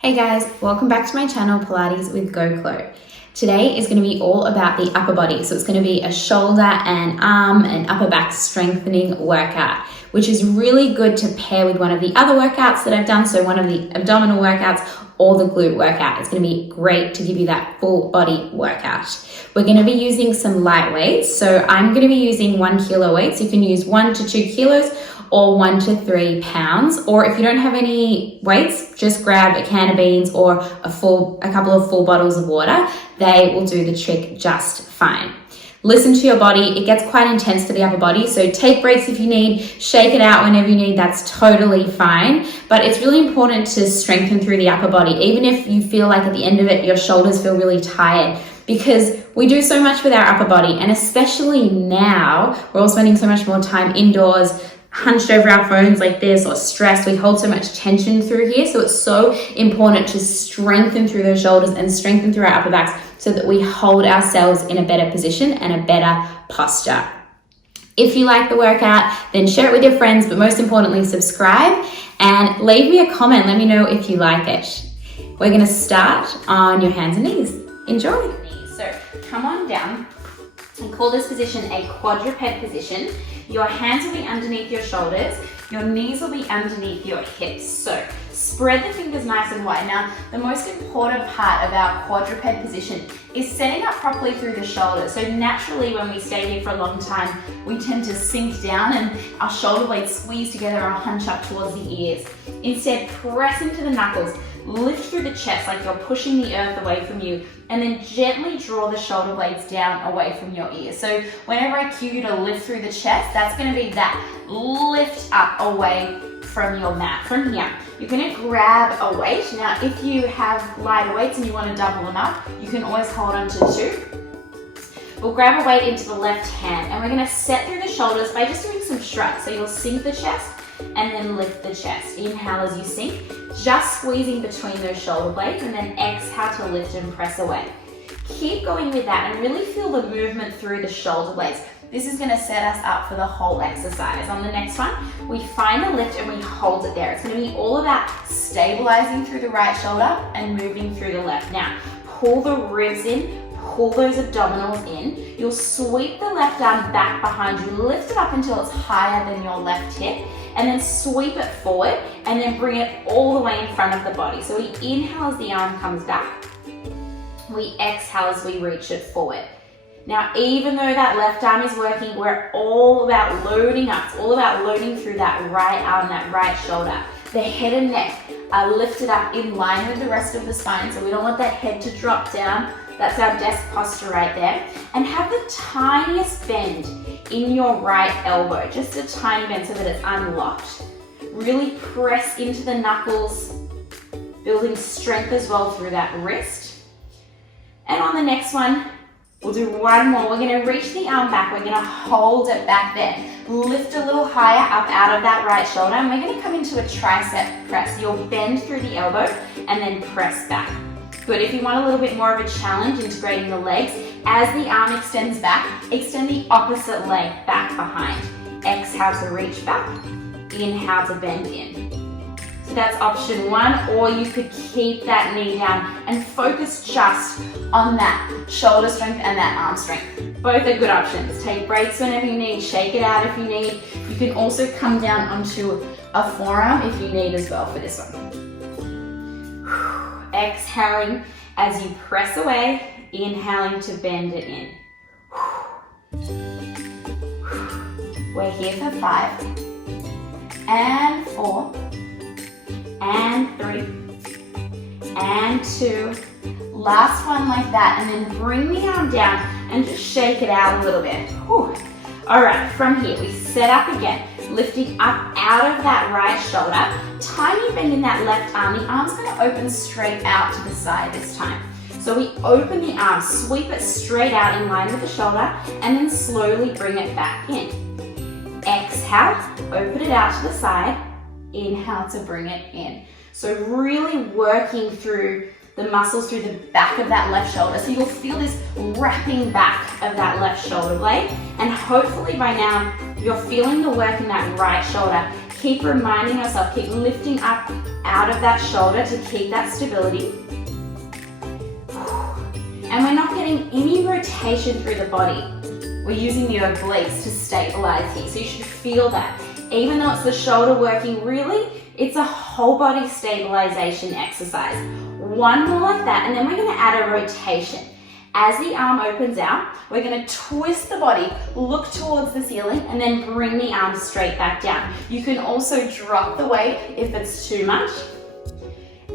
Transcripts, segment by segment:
Hey guys, welcome back to my channel Pilates with Go Chlo. Today is going to be all about the upper body. So it's going to be a shoulder and arm and upper back strengthening workout, which is really good to pair with one of the other workouts that I've done. So one of the abdominal workouts or the glute workout. It's going to be great to give you that full body workout. We're going to be using some light weights. So I'm going to be using 1 kilo weights. You can use 1 to 2 kilos or 1 to 3 pounds. Or if you don't have any weights, just grab a can of beans or a couple of full bottles of water. They will do the trick just fine. Listen to your body. It gets quite intense to the upper body, so take breaks if you need, shake it out whenever you need, that's totally fine. But it's really important to strengthen through the upper body, even if you feel like at the end of it, your shoulders feel really tired, because we do so much with our upper body, and especially now, we're all spending so much more time indoors, hunched over our phones like this, or stressed. We hold so much tension through here, so it's so important to strengthen through those shoulders and strengthen through our upper backs so that we hold ourselves in a better position and a better posture. If you like the workout, then share it with your friends, but most importantly, subscribe and leave me a comment. Let me know if you like it. We're going to start on your hands and knees. Enjoy. So come on down and call this position a quadruped position. Your hands will be underneath your shoulders, your knees will be underneath your hips. So spread the fingers nice and wide. Now, the most important part of our quadruped position is setting up properly through the shoulders. So naturally, when we stay here for a long time, we tend to sink down and our shoulder blades squeeze together or hunch up towards the ears. Instead, press into the knuckles, lift through the chest like you're pushing the earth away from you, and then gently draw the shoulder blades down away from your ears. So whenever I cue you to lift through the chest, that's going to be that lift up away from your mat. From here, you're going to grab a weight. Now, if you have lighter weights and you want to double them up, you can always hold on to 2. We'll grab a weight into the left hand, and we're going to set through the shoulders by just doing some shrugs. So you'll sink the chest and then lift the chest. Inhale as you sink, just squeezing between those shoulder blades, and then exhale to lift and press away. Keep going with that and really feel the movement through the shoulder blades. This is going to set us up for the whole exercise. On the next one, we find a lift and we hold it there. It's going to be all about stabilizing through the right shoulder and moving through the left. Now, pull the ribs in, pull those abdominals in. You'll sweep the left arm back behind you, lift it up until it's higher than your left hip, and then sweep it forward and then bring it all the way in front of the body. So we inhale as the arm comes back. We exhale as we reach it forward. Now, even though that left arm is working, we're all about loading up. It's all about loading through that right arm, that right shoulder. The head and neck are lifted up in line with the rest of the spine, so we don't want that head to drop down. That's our desk posture right there. And have the tiniest bend in your right elbow, just a tiny bend so that it's unlocked. Really press into the knuckles, building strength as well through that wrist. And on the next one, we'll do one more. We're going to reach the arm back. We're going to hold it back there. Lift a little higher up out of that right shoulder, and we're going to come into a tricep press. You'll bend through the elbow and then press back. Good. If you want a little bit more of a challenge integrating the legs, as the arm extends back, extend the opposite leg back behind. Exhale to reach back. Inhale to bend in. So that's option 1, or you could keep that knee down and focus just on that shoulder strength and that arm strength. Both are good options. Take breaks whenever you need, shake it out if you need. You can also come down onto a forearm if you need as well for this one. Exhaling as you press away, inhaling to bend it in. We're here for 5 and 4 and 3 and 2. Last one like that, and then bring the arm down and just shake it out a little bit. Whew. All right, from here we set up again, lifting up out of that right shoulder, tiny bend in that left arm. The arm's going to open straight out to the side this time. So we open the arm, sweep it straight out in line with the shoulder, and then slowly bring it back in. Exhale, open it out to the side. Inhale to bring it in. So really working through the muscles through the back of that left shoulder. So you'll feel this wrapping back of that left shoulder blade, and hopefully by now you're feeling the work in that right shoulder. Keep reminding yourself, keep lifting up out of that shoulder to keep that stability. And we're not getting any rotation through the body. We're using the obliques to stabilize here, so you should feel that. Even though it's the shoulder working, really, it's a whole body stabilization exercise. One more like that, and then we're gonna add a rotation. As the arm opens out, we're gonna twist the body, look towards the ceiling, and then bring the arm straight back down. You can also drop the weight if it's too much.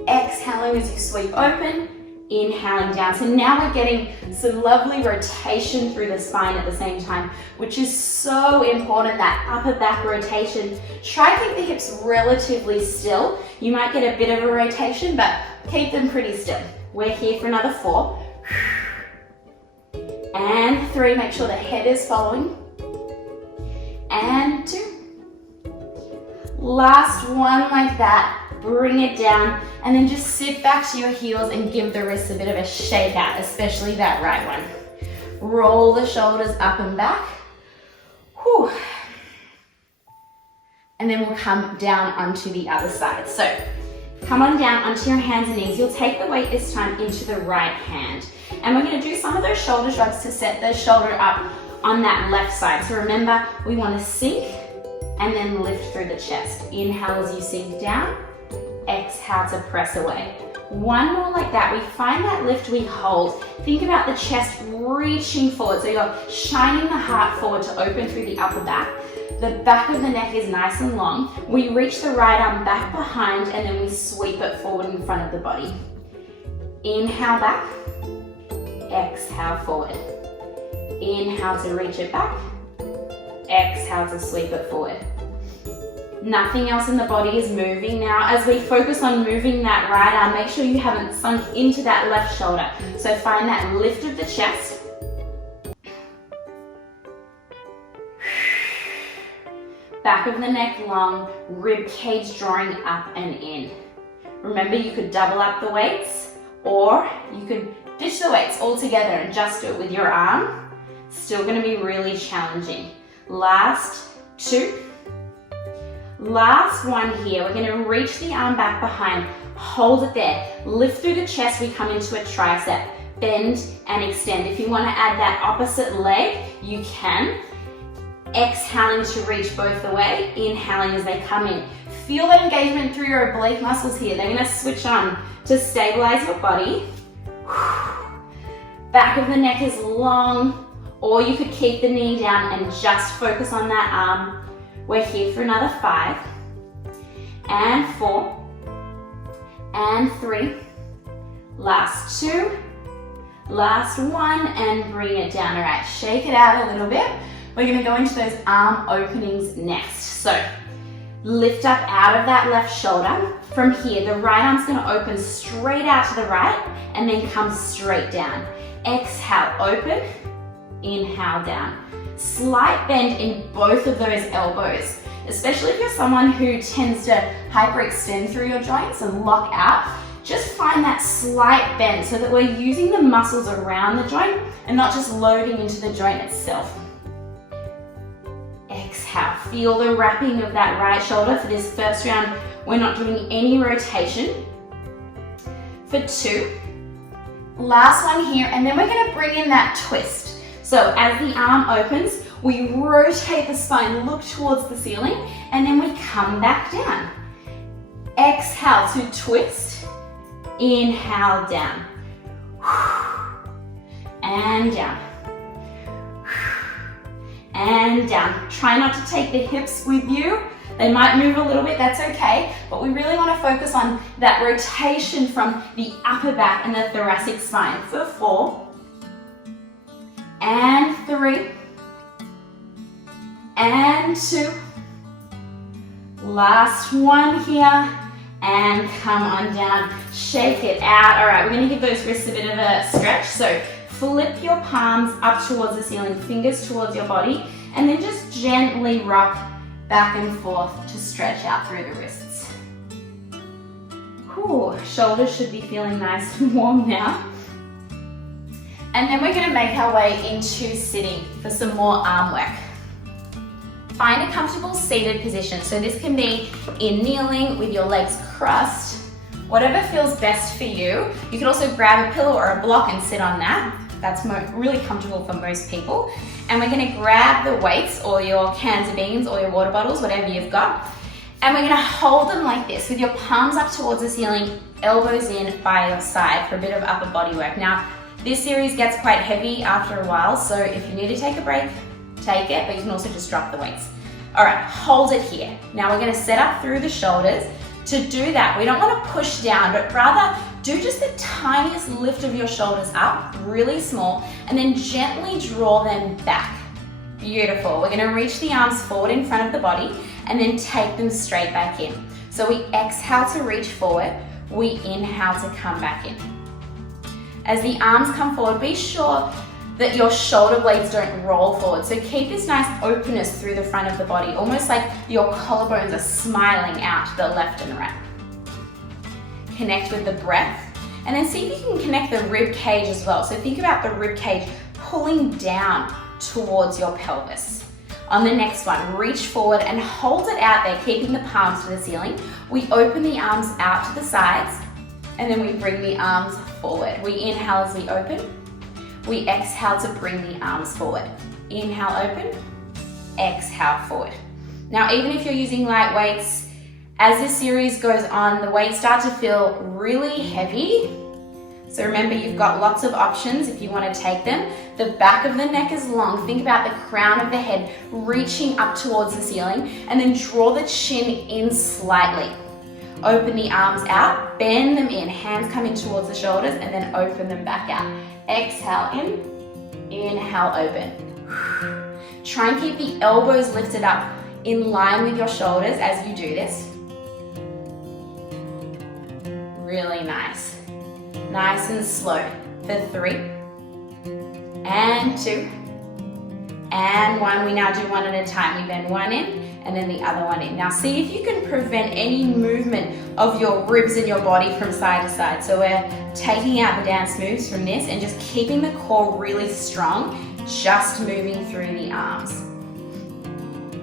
Exhaling as you sweep open, inhaling down. So now we're getting some lovely rotation through the spine at the same time, which is so important, that upper back rotation. Try to keep the hips relatively still. You might get a bit of a rotation, but keep them pretty still. We're here for another 4. And 3, make sure the head is following. And 2. Last one like that. Bring it down, and then just sit back to your heels and give the wrists a bit of a shake out, especially that right one. Roll the shoulders up and back. Whew. And then we'll come down onto the other side. So come on down onto your hands and knees. You'll take the weight this time into the right hand. And we're gonna do some of those shoulder shrugs to set the shoulder up on that left side. So remember, we wanna sink and then lift through the chest. Inhale as you sink down. Exhale to press away. One more like that. We find that lift, we hold. Think about the chest reaching forward. So you're shining the heart forward to open through the upper back. The back of the neck is nice and long. We reach the right arm back behind, and then we sweep it forward in front of the body. Inhale back. Exhale forward. Inhale to reach it back. Exhale to sweep it forward. Nothing else in the body is moving now. As we focus on moving that right arm, make sure you haven't sunk into that left shoulder. So find that lift of the chest. Back of the neck long, rib cage drawing up and in. Remember, you could double up the weights, or you could ditch the weights altogether and just do it with your arm. Still gonna be really challenging. Last 2. Last one here. We're gonna reach the arm back behind, hold it there, lift through the chest, we come into a tricep, bend and extend. If you wanna add that opposite leg, you can. Exhaling to reach both the way, inhaling as they come in. Feel that engagement through your oblique muscles here. They're gonna switch on to stabilize your body. Back of the neck is long, or you could keep the knee down and just focus on that arm. We're here for another 5, and 4, and 3, last 2, last 1, and bring it down. All right, shake it out a little bit. We're gonna go into those arm openings next. So lift up out of that left shoulder. From here, the right arm's gonna open straight out to the right, and then come straight down. Exhale, open, inhale down. Slight bend in both of those elbows, especially if you're someone who tends to hyperextend through your joints and lock out. Just find that slight bend so that we're using the muscles around the joint and not just loading into the joint itself. Exhale, feel the wrapping of that right shoulder. For this first round, we're not doing any rotation. For 2, last one here, and then we're gonna bring in that twist. So as the arm opens, we rotate the spine, look towards the ceiling, and then we come back down. Exhale to twist, inhale down, and down, and down. Try not to take the hips with you. They might move a little bit, that's okay, but we really want to focus on that rotation from the upper back and the thoracic spine. For 4, and 3, and 2, last one here, and come on down, shake it out. All right, we're gonna give those wrists a bit of a stretch. So flip your palms up towards the ceiling, fingers towards your body, and then just gently rock back and forth to stretch out through the wrists. Whew, shoulders should be feeling nice and warm now. And then we're gonna make our way into sitting for some more arm work. Find a comfortable seated position. So this can be in kneeling with your legs crossed, whatever feels best for you. You can also grab a pillow or a block and sit on that. That's really comfortable for most people. And we're gonna grab the weights or your cans of beans or your water bottles, whatever you've got. And we're gonna hold them like this with your palms up towards the ceiling, elbows in by your side for a bit of upper body work. Now, this series gets quite heavy after a while, so if you need to take a break, take it, but you can also just drop the weights. All right, hold it here. Now we're gonna set up through the shoulders. To do that, we don't wanna push down, but rather do just the tiniest lift of your shoulders up, really small, and then gently draw them back. Beautiful. We're gonna reach the arms forward in front of the body and then take them straight back in. So we exhale to reach forward, we inhale to come back in. As the arms come forward, be sure that your shoulder blades don't roll forward. So keep this nice openness through the front of the body, almost like your collarbones are smiling out to the left and right. Connect with the breath, and then see if you can connect the rib cage as well. So think about the rib cage pulling down towards your pelvis. On the next one, reach forward and hold it out there, keeping the palms to the ceiling. We open the arms out to the sides, and then we bring the arms forward. We inhale as we open. We exhale to bring the arms forward. Inhale, open, exhale, forward. Now, even if you're using light weights, as this series goes on, the weights start to feel really heavy. So remember, you've got lots of options if you want to take them. The back of the neck is long. Think about the crown of the head reaching up towards the ceiling, and then draw the chin in slightly. Open the arms out, bend them in, hands coming towards the shoulders, and then open them back out. Exhale in, inhale, open. Try and keep the elbows lifted up in line with your shoulders as you do this. Really nice. Nice and slow for 3, and 2, and 1. We now do one at a time. We bend one in, and then the other one in. Now see if you can prevent any movement of your ribs and your body from side to side. So we're taking out the dance moves from this and just keeping the core really strong, just moving through the arms.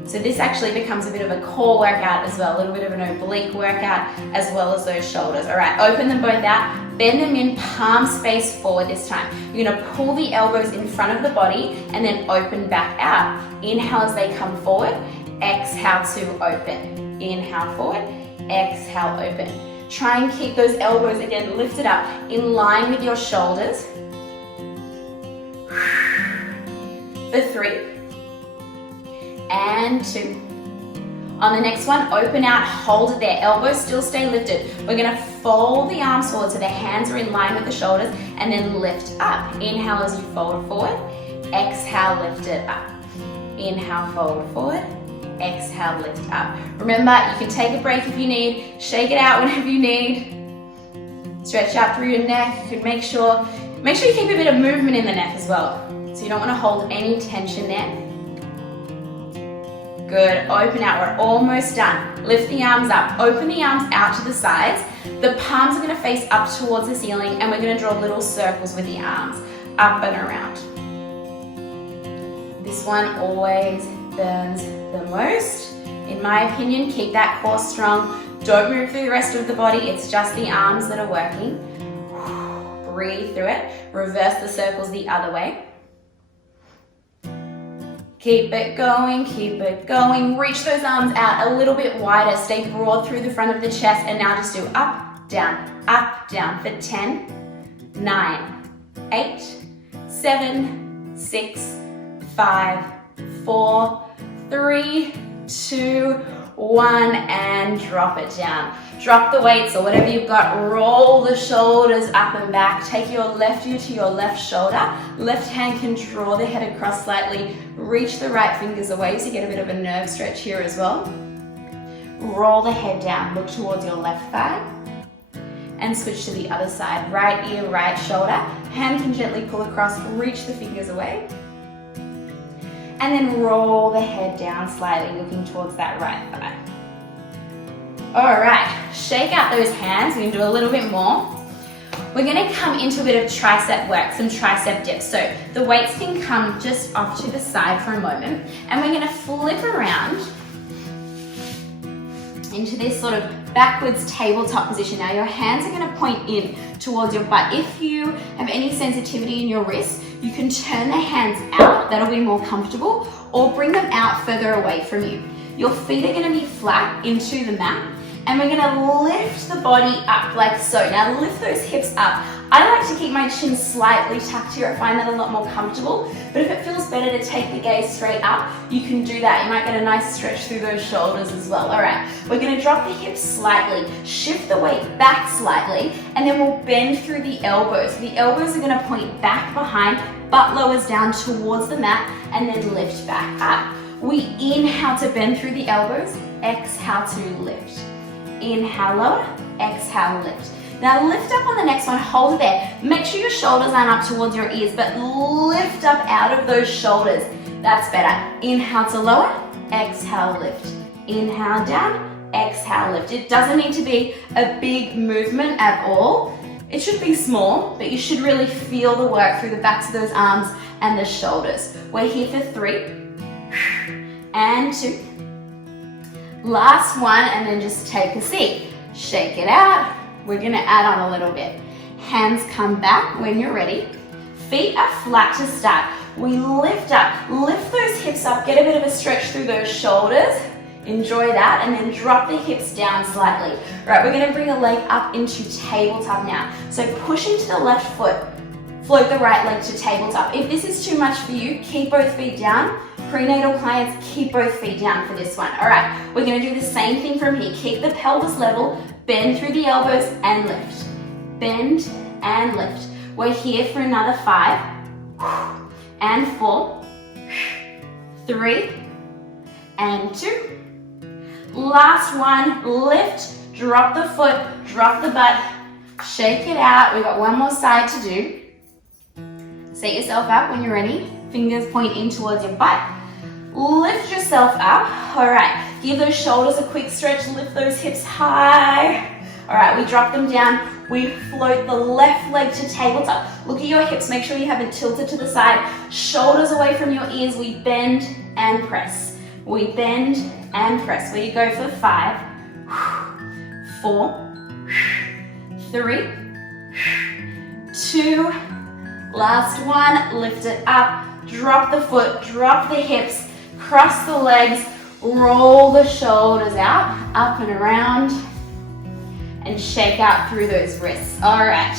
So this actually becomes a bit of a core workout as well, a little bit of an oblique workout as well as those shoulders. All right, open them both out, bend them in, palms face forward this time. You're gonna pull the elbows in front of the body and then open back out. Inhale as they come forward, exhale to open. Inhale forward, exhale open. Try and keep those elbows again lifted up in line with your shoulders. For 3, and 2. On the next one, open out, hold it there. Elbows still stay lifted. We're gonna fold the arms forward so the hands are in line with the shoulders, and then lift up. Inhale as you fold forward, exhale, lift it up. Inhale, fold forward, exhale, lift up. Remember, you can take a break if you need, shake it out whenever you need. Stretch out through your neck. You can make sure you keep a bit of movement in the neck as well. So you don't wanna hold any tension there. Good, open out, we're almost done. Lift the arms up, open the arms out to the sides. The palms are gonna face up towards the ceiling, and we're gonna draw little circles with the arms, up and around. This one always burns the most. In my opinion, keep that core strong. Don't move through the rest of the body, it's just the arms that are working. Breathe through it, reverse the circles the other way. Keep it going, reach those arms out a little bit wider, stay broad through the front of the chest, and now just do up, down for 10, 9, 8, 7, 6, 5, 4, 3, 2, 1, and drop it down. Drop the weights or whatever you've got, roll the shoulders up and back. Take your left ear to your left shoulder. Left hand can draw the head across slightly. Reach the right fingers away so you get a bit of a nerve stretch here as well. Roll the head down, look towards your left thigh. And switch to the other side. Right ear, right shoulder. Hand can gently pull across, reach the fingers away. And then roll the head down slightly, looking towards that right thigh. All right, shake out those hands. We can do a little bit more. we're gonna come into a bit of tricep work, some tricep dips. So the weights can come just off to the side for a moment, and we're gonna flip around into this sort of backwards tabletop position. Now your hands are gonna point in towards your butt. If you have any sensitivity in your wrists, you can turn the hands out, that'll be more comfortable, or bring them out further away from you. Your feet are gonna be flat into the mat, and we're gonna lift the body up like so. Now lift those hips up. I like to keep my chin slightly tucked here. I find that a lot more comfortable, but if it feels better to take the gaze straight up, you can do that. You might get a nice stretch through those shoulders as well. All right, we're gonna drop the hips slightly, shift the weight back slightly, and then we'll bend through the elbows. The elbows are gonna point back behind, butt lowers down towards the mat, and then lift back up. We inhale to bend through the elbows, exhale to lift. Inhale, lower, exhale, lift. Now lift up on the next one, hold it there. Make sure your shoulders aren't up towards your ears, but lift up out of those shoulders. That's better. Inhale to lower, exhale, lift. Inhale down, exhale, lift. It doesn't need to be a big movement at all. It should be small, but you should really feel the work through the backs of those arms and the shoulders. We're here for 3 and 2. Last one, and then just take a seat. Shake it out. We're gonna add on a little bit. Hands come back when you're ready. Feet are flat to start. We lift up, lift those hips up, get a bit of a stretch through those shoulders. Enjoy that, and then drop the hips down slightly. Right, we're gonna bring a leg up into tabletop now. So push into the left foot, float the right leg to tabletop. If this is too much for you, keep both feet down. Prenatal clients, keep both feet down for this one. All right, we're gonna do the same thing from here. Keep the pelvis level, bend through the elbows and lift. Bend and lift. We're here for another 5 and 4, 3 and 2. Last one, lift, drop the foot, drop the butt, shake it out. We've got one more side to do. Set yourself up when you're ready. Fingers point in towards your butt. Lift yourself up. All right, give those shoulders a quick stretch, lift those hips high. All right, we drop them down. We float the left leg to tabletop. Look at your hips, make sure you haven't tilted to the side. Shoulders away from your ears. We bend and press. We bend and press. We go for 5, 4, 3, 2, last one. Lift it up, drop the foot, drop the hips, cross the legs, roll the shoulders out, up and around, and shake out through those wrists. All right,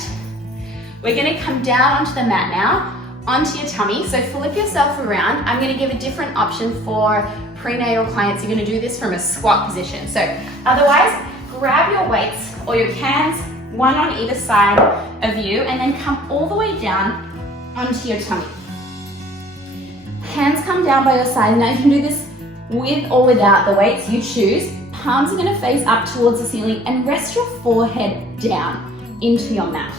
we're gonna come down onto the mat now, onto your tummy. So flip yourself around. I'm gonna give a different option for prenatal clients. You're gonna do this from a squat position. So otherwise, grab your weights or your cans, one on either side of you, and then come all the way down onto your tummy. Hands come down by your side. Now you can do this with or without the weights, you choose. Palms are gonna face up towards the ceiling, and rest your forehead down into your mat.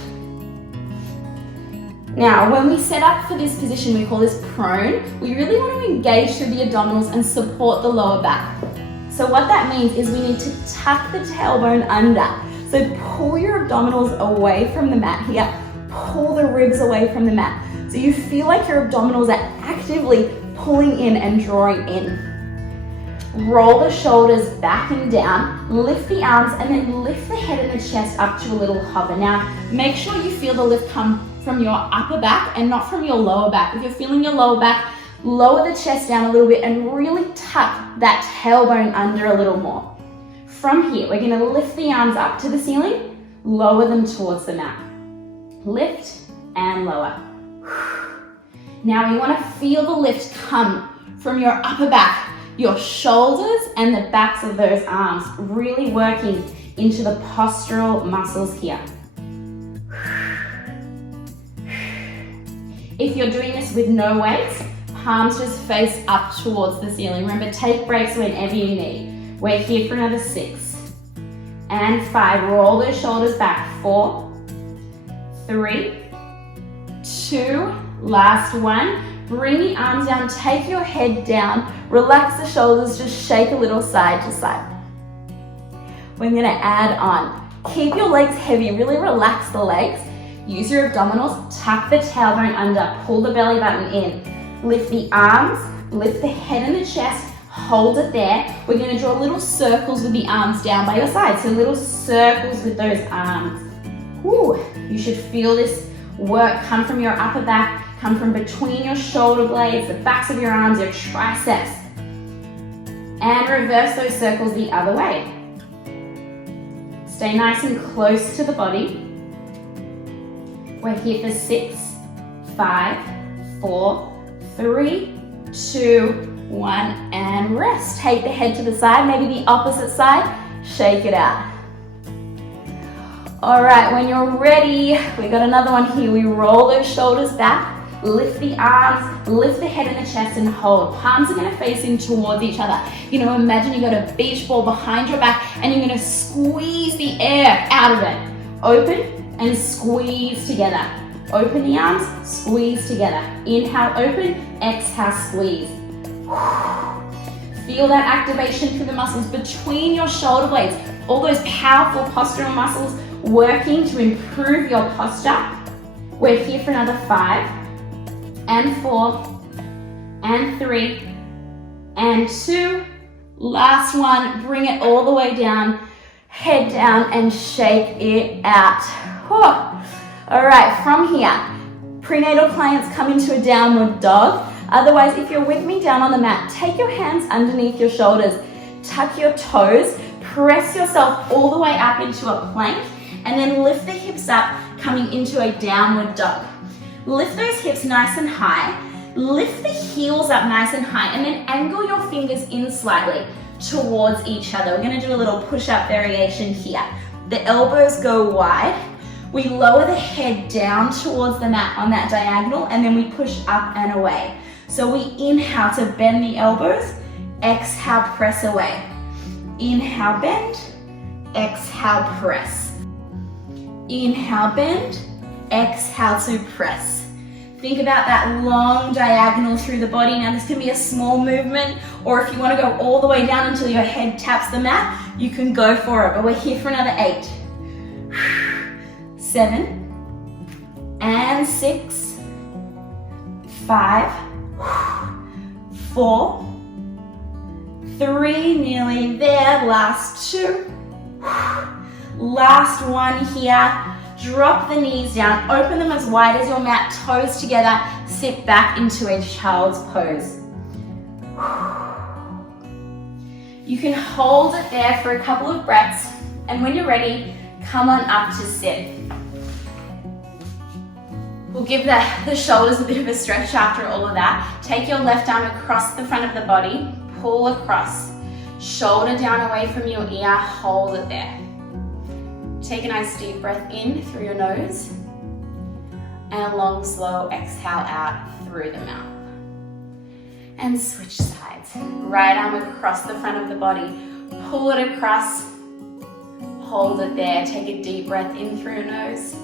Now, when we set up for this position, we call this prone, we really want to engage through the abdominals and support the lower back. So what that means is we need to tuck the tailbone under. So pull your abdominals away from the mat here. Pull the ribs away from the mat. So you feel like your abdominals are actively pulling in and drawing in. Roll the shoulders back and down, lift the arms, and then lift the head and the chest up to a little hover. Now, make sure you feel the lift come from your upper back and not from your lower back. If you're feeling your lower back, lower the chest down a little bit and really tuck that tailbone under a little more. From here, we're gonna lift the arms up to the ceiling, lower them towards the mat. Lift and lower. Now we wanna feel the lift come from your upper back, your shoulders and the backs of those arms, really working into the postural muscles here. If you're doing this with no weights, palms just face up towards the ceiling. Remember, take breaks whenever you need. We're here for another 6 and 5. Roll those shoulders back. 4, 3, 2, last one. Bring the arms down, take your head down, relax the shoulders, just shake a little side to side. We're gonna add on. Keep your legs heavy, really relax the legs. Use your abdominals, tuck the tailbone under, pull the belly button in. Lift the arms, lift the head and the chest, hold it there. We're going to draw little circles with the arms down by your side. So little circles with those arms. Woo. You should feel this work come from your upper back, come from between your shoulder blades, the backs of your arms, your triceps. And reverse those circles the other way. Stay nice and close to the body. We're here for 6, 5, 4, 3, 2, 1, and rest. Take the head to the side, maybe the opposite side. Shake it out. All right, when you're ready, we got another one here. We roll those shoulders back, lift the arms, lift the head and the chest, and hold. Palms are gonna face in towards each other. You know, imagine you got a beach ball behind your back and you're gonna squeeze the air out of it. Open and squeeze together. Open the arms, squeeze together. Inhale, open, exhale, squeeze. Feel that activation through the muscles between your shoulder blades. All those powerful postural muscles working to improve your posture. We're here for another 5, and 4, and 3, and 2. Last one, bring it all the way down, head down, and shake it out. All right, from here, prenatal clients come into a downward dog. Otherwise, if you're with me down on the mat, take your hands underneath your shoulders, tuck your toes, press yourself all the way up into a plank, and then lift the hips up, coming into a downward dog. Lift those hips nice and high, lift the heels up nice and high, and then angle your fingers in slightly towards each other. We're gonna do a little push-up variation here. The elbows go wide. We lower the head down towards the mat on that diagonal, and then we push up and away. So we inhale to bend the elbows, exhale, press away. Inhale, bend, exhale, press. Inhale, bend, exhale to press. Think about that long diagonal through the body. Now this can be a small movement, or if you want to go all the way down until your head taps the mat, you can go for it. But we're here for another 8, 7, and 6, 5, 4, 3, nearly there, last 2, last one here. Drop the knees down, open them as wide as your mat, toes together, sit back into a child's pose. You can hold it there for a couple of breaths, and when you're ready, come on up to sit. We'll give the shoulders a bit of a stretch after all of that. Take your left arm across the front of the body, pull across, shoulder down away from your ear, hold it there. Take a nice deep breath in through your nose, and a long, slow exhale out through the mouth. And switch sides. Right arm across the front of the body, pull it across, hold it there. Take a deep breath in through your nose,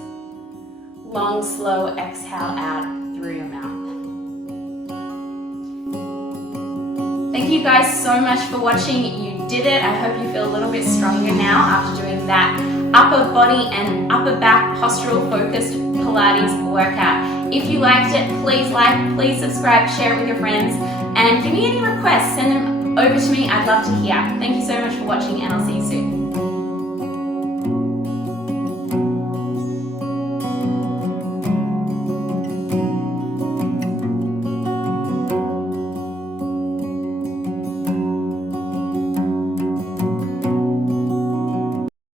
long, slow exhale out through your mouth. Thank you guys so much for watching. You did it. I hope you feel a little bit stronger now after doing that upper body and upper back postural focused Pilates workout. If you liked it, please like, please subscribe, share it with your friends, and give me any requests. Send them over to me. I'd love to hear. Thank you so much for watching, and I'll see you soon.